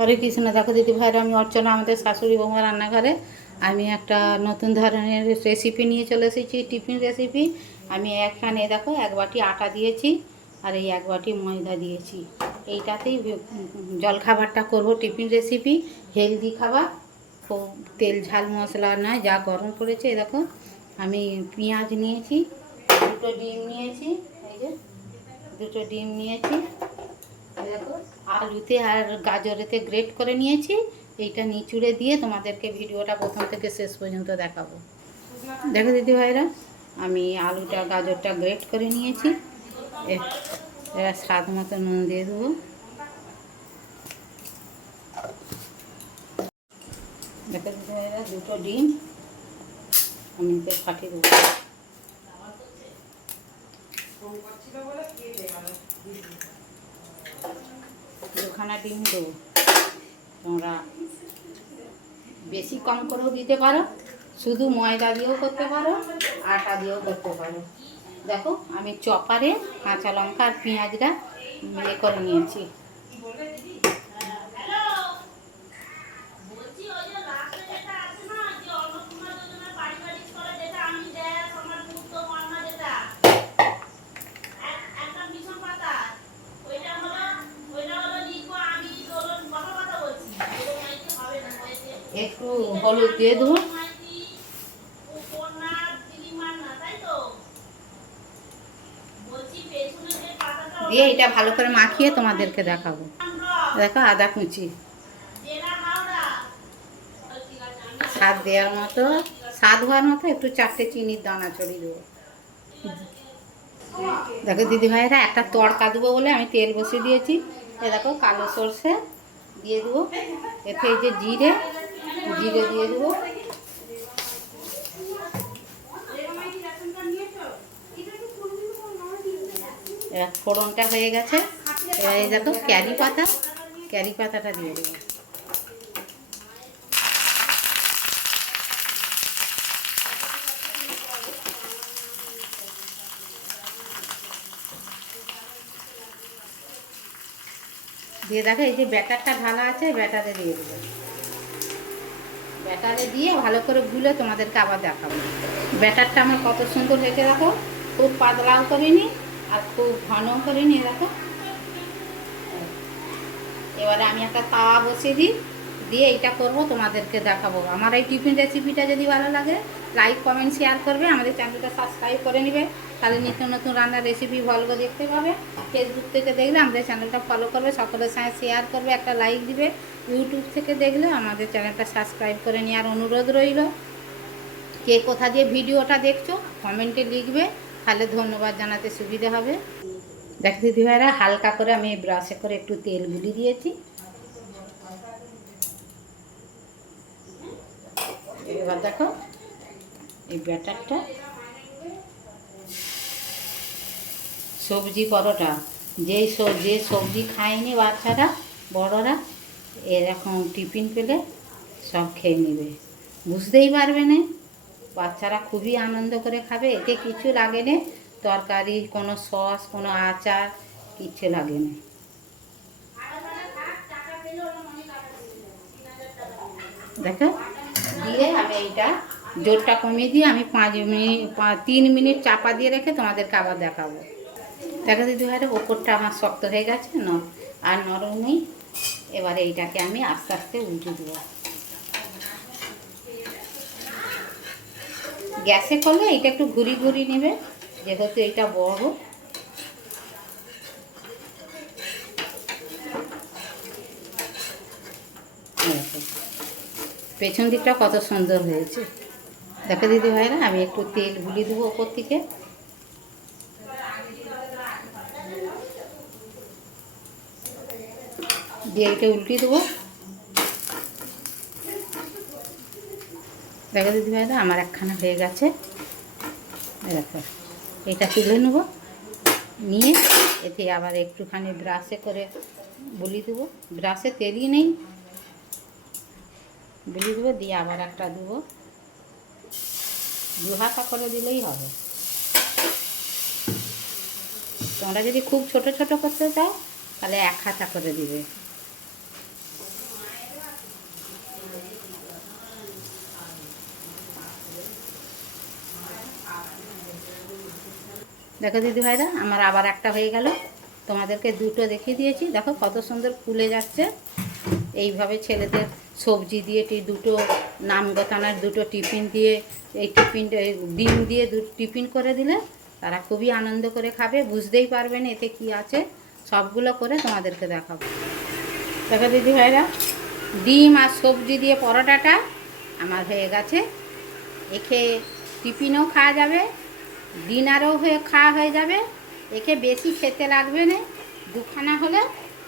হরে কৃষ্ণ। দেখো দিদি ভাইরা, আমি অর্চনা, আমাদের শাশুড়ি বৌমা রান্নাঘরে। আমি একটা নতুন ধরনের রেসিপি নিয়ে চলে এসেছি, টিফিন রেসিপি। আমি এখানে দেখো 1 বাটি আটা দিয়েছি আর এই 1 বাটি ময়দা দিয়েছি। এইটাতেই জলখাবারটা করব, টিফিন রেসিপি, হেলদি খাবার, খুব তেল ঝাল মশলা নয়, যা গরম করেছে। দেখো আমি পেঁয়াজ নিয়েছি, 2টো ডিম নিয়েছি, এই যে 2টো ডিম নিয়েছি, দেখো আলুতে আর গাজরেতে গ্রেট করে নিয়েছি। এইটা নিচুড়ে দিয়ে তোমাদেরকে ভিডিওটা প্রথম থেকে শেষ পর্যন্ত দেখাবো। দেখো দিদি ভাইরা, আমি আলুটা গাজরটা গ্রেট করে নিয়েছি। এবার স্বাদ মতো নুন দিয়ে দেবো। দেখো দিদি ভাইরা, 2টো ডিম আমি ফাটিয়ে দেবো। 2খানা ডিম দেবো। তোমরা বেশি কম করেও দিতে পারো, শুধু ময়দা দিয়েও করতে পারো, আটা দিয়েও করতে পারো। দেখো আমি চপারে কাঁচা লঙ্কা আর পেঁয়াজটা ইয়ে করে নিয়েছি। একটু হলুদ দিয়ে দেবো, দিয়ে এটা ভালো করে মাখিয়ে তোমাদেরকে দেখাবো। দেখো আদা কুচি, স্বাদ দেওয়ার মতো, স্বাদ হওয়ার মতো একটু 4টে চিনির দানা ছড়িয়ে দেবো। দেখো দিদি ভাইয়েরা, একটা তড়কা দেবো বলে আমি তেল বসিয়ে দিয়েছি। এ দেখো কালো সর্ষে দিয়ে দেবো, এতে এই যে জিরে দিয়ে দেবো। এবার ফোড়নটা হয়ে গেছে। এবার এই দেখো ক্যারি পাতাটা দিয়ে দেবো। দিয়ে দেখো এই যে ব্যাটারটা ঢালা আছে, ব্যাটারে দিয়ে দেবো। ব্যাটারে দিয়ে ভালো করে গুলে তোমাদেরকে আবার দেখাবো। ব্যাটারটা আমার কত সুন্দর হয়েছে দেখো, খুব পাতলাও করিনি আর খুব ঘনও করিনি। দেখো এবারে আমি একটা তাওয়া বসিয়ে দিই, দিয়ে এইটা করবো, তোমাদেরকে দেখাবো। আমার এই টিফিন রেসিপিটা যদি ভালো লাগে, লাইক কমেন্ট শেয়ার করবে, আমাদের চ্যানেলটা সাবস্ক্রাইব করে নেবে, তাহলে নিত্য নতুন রান্নার রেসিপি ভালো দেখতে পাবে। ফেসবুক থেকে দেখলে আমাদের চ্যানেলটা ফলো করবে, সকলের সঙ্গে শেয়ার করবে, একটা লাইক দিবে। ইউটিউব থেকে দেখলে আমাদের চ্যানেলটা সাবস্ক্রাইব করে নেওয়ার অনুরোধ রইল। কে কোথা দিয়ে ভিডিওটা দেখছো কমেন্টে লিখবে, তাহলে ধন্যবাদ জানাতে সুবিধা হবে। দেখো দিদি ভাইরা, হালকা করে আমি ব্রাশে করে একটু তেল গুলি দিয়েছি। এবার দেখো এই ব্যাটারটা, সবজি পরোটা, যে সবজি খায়নি বাচ্চারা বড়রা, এরকম টিফিন পেলে সব খেয়ে নেবে, বুঝতেই পারবে না। বাচ্চারা খুবই আনন্দ করে খাবে। এতে কিছু লাগে না, তরকারি, কোনো সস, কোনো আচার, কিচ্ছু লাগে না। দেখো দিয়ে আমি এইটা জোরটা কমিয়ে দিয়ে আমি 3 মিনিট চাপা দিয়ে রেখে তোমাদেরকে আবার দেখাবো। দেখো দিদি ভাইরা, ওপরটা আমার শক্ত হয়ে গেছে, আর নরম নেই। এবারে এইটাকে আমি আস্তে আস্তে উল্টে দেবো। গ্যাসে করলে এইটা একটু ঘুরি নেবে, যেহেতু এইটা বড়। পেছন দিকটা কত সুন্দর হয়েছে। দেখো দিদি ভাইরা, আমি একটু তেল গুলি দেবো ওপর থেকে, দিয়ে এটা উল্টে দেবো। দেখো দিদি ভাইরা, আমার একখানা হয়ে গেছে। দেখো এটা তুলে নেব, নিয়ে এতে আবার একটুখানি ব্রাশে করে বুলি দেবো। ব্রাশে তেলই নেই, বুলি দেবো, দিয়ে আবার একটা দেবো। 2 হাতা করে দিলেই হবে। তোমরা যদি খুব ছোট ছোট করতে চাও তাহলে 1 হাতা করে দিবে। দেখো দিদি ভাইরা, আমার আবার একটা হয়ে গেল। তোমাদেরকে দুটো দেখিয়ে দিয়েছি, দেখো কত সুন্দর ফুলে যাচ্ছে। এইভাবে ছেলেদের সবজি দিয়ে দুটো নাম গোতানার দুটো টিফিন দিয়ে, এই টিফিনটা ডিম দিয়ে টিফিন করে দিলে তারা খুবই আনন্দ করে খাবে, বুঝতেই পারবে না এতে কি আছে। সবগুলো করে তোমাদেরকে দেখাবো। দেখো দিদি ভাইরা, ডিম আর সবজি দিয়ে পরোটাটা আমার হয়ে গেছে। একে টিফিনও খাওয়া যাবে, ডিনারও খাওয়া হয়ে যাবে। একে বেশি খেতে লাগবে না, দুখানা হলে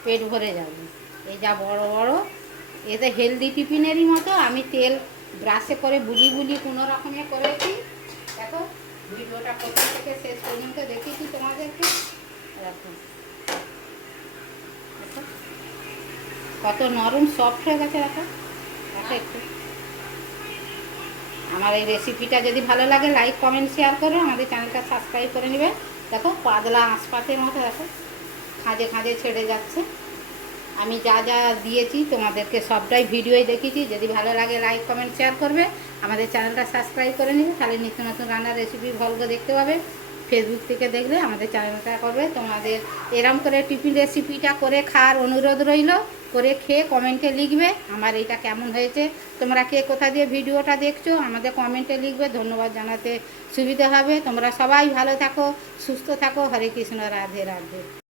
পেট ভরে যাবে। এই যা বড় বড়, এতে হেলদি টিফিনেরই মতো। আমি তেল ব্রাশে করে বুলি বুলি কোনো রকমে করেছি। দেখো ভিডিওটা প্রথম থেকে শেষ পর্যন্ত দেখিয়েছি তোমাদেরকে। দেখো কত নরম সফট হয়ে গেছে। দেখো দেখো একটু। আমার এই রেসিপিটা যদি ভালো লাগে লাইক কমেন্ট শেয়ার করো, আমাদের চ্যানেলটা সাবস্ক্রাইব করে নেবে। দেখো পাতলা আঁশপাতের মতো, দেখো খাঁজে খাঁজে ছেড়ে যাচ্ছে। আমি যা যা দিয়েছি তোমাদেরকে সবটাই ভিডিওই দেখিয়েছি। যদি ভালো লাগে লাইক কমেন্ট শেয়ার করবে, আমাদের চ্যানেলটা সাবস্ক্রাইব করে নেবে, তাহলে নিত্য নতুন রান্নার রেসিপি ভলগ দেখতে পাবে। ফেসবুক থেকে দেখলে আমাদের চ্যানেলটা করবে। তোমাদের এরম করে টিফিন রেসিপিটা করে খাওয়ার অনুরোধ রইল। করে খেয়ে কমেন্টে লিখবে আমার এইটা কেমন হয়েছে। তোমরা কে কোথা দিয়ে ভিডিওটা দেখছো আমাদের কমেন্টে লিখবে, ধন্যবাদ জানাতে সুবিধা হবে। তোমরা সবাই ভালো থাকো, সুস্থ থাকো। হরে কৃষ্ণ, রাধে রাধে।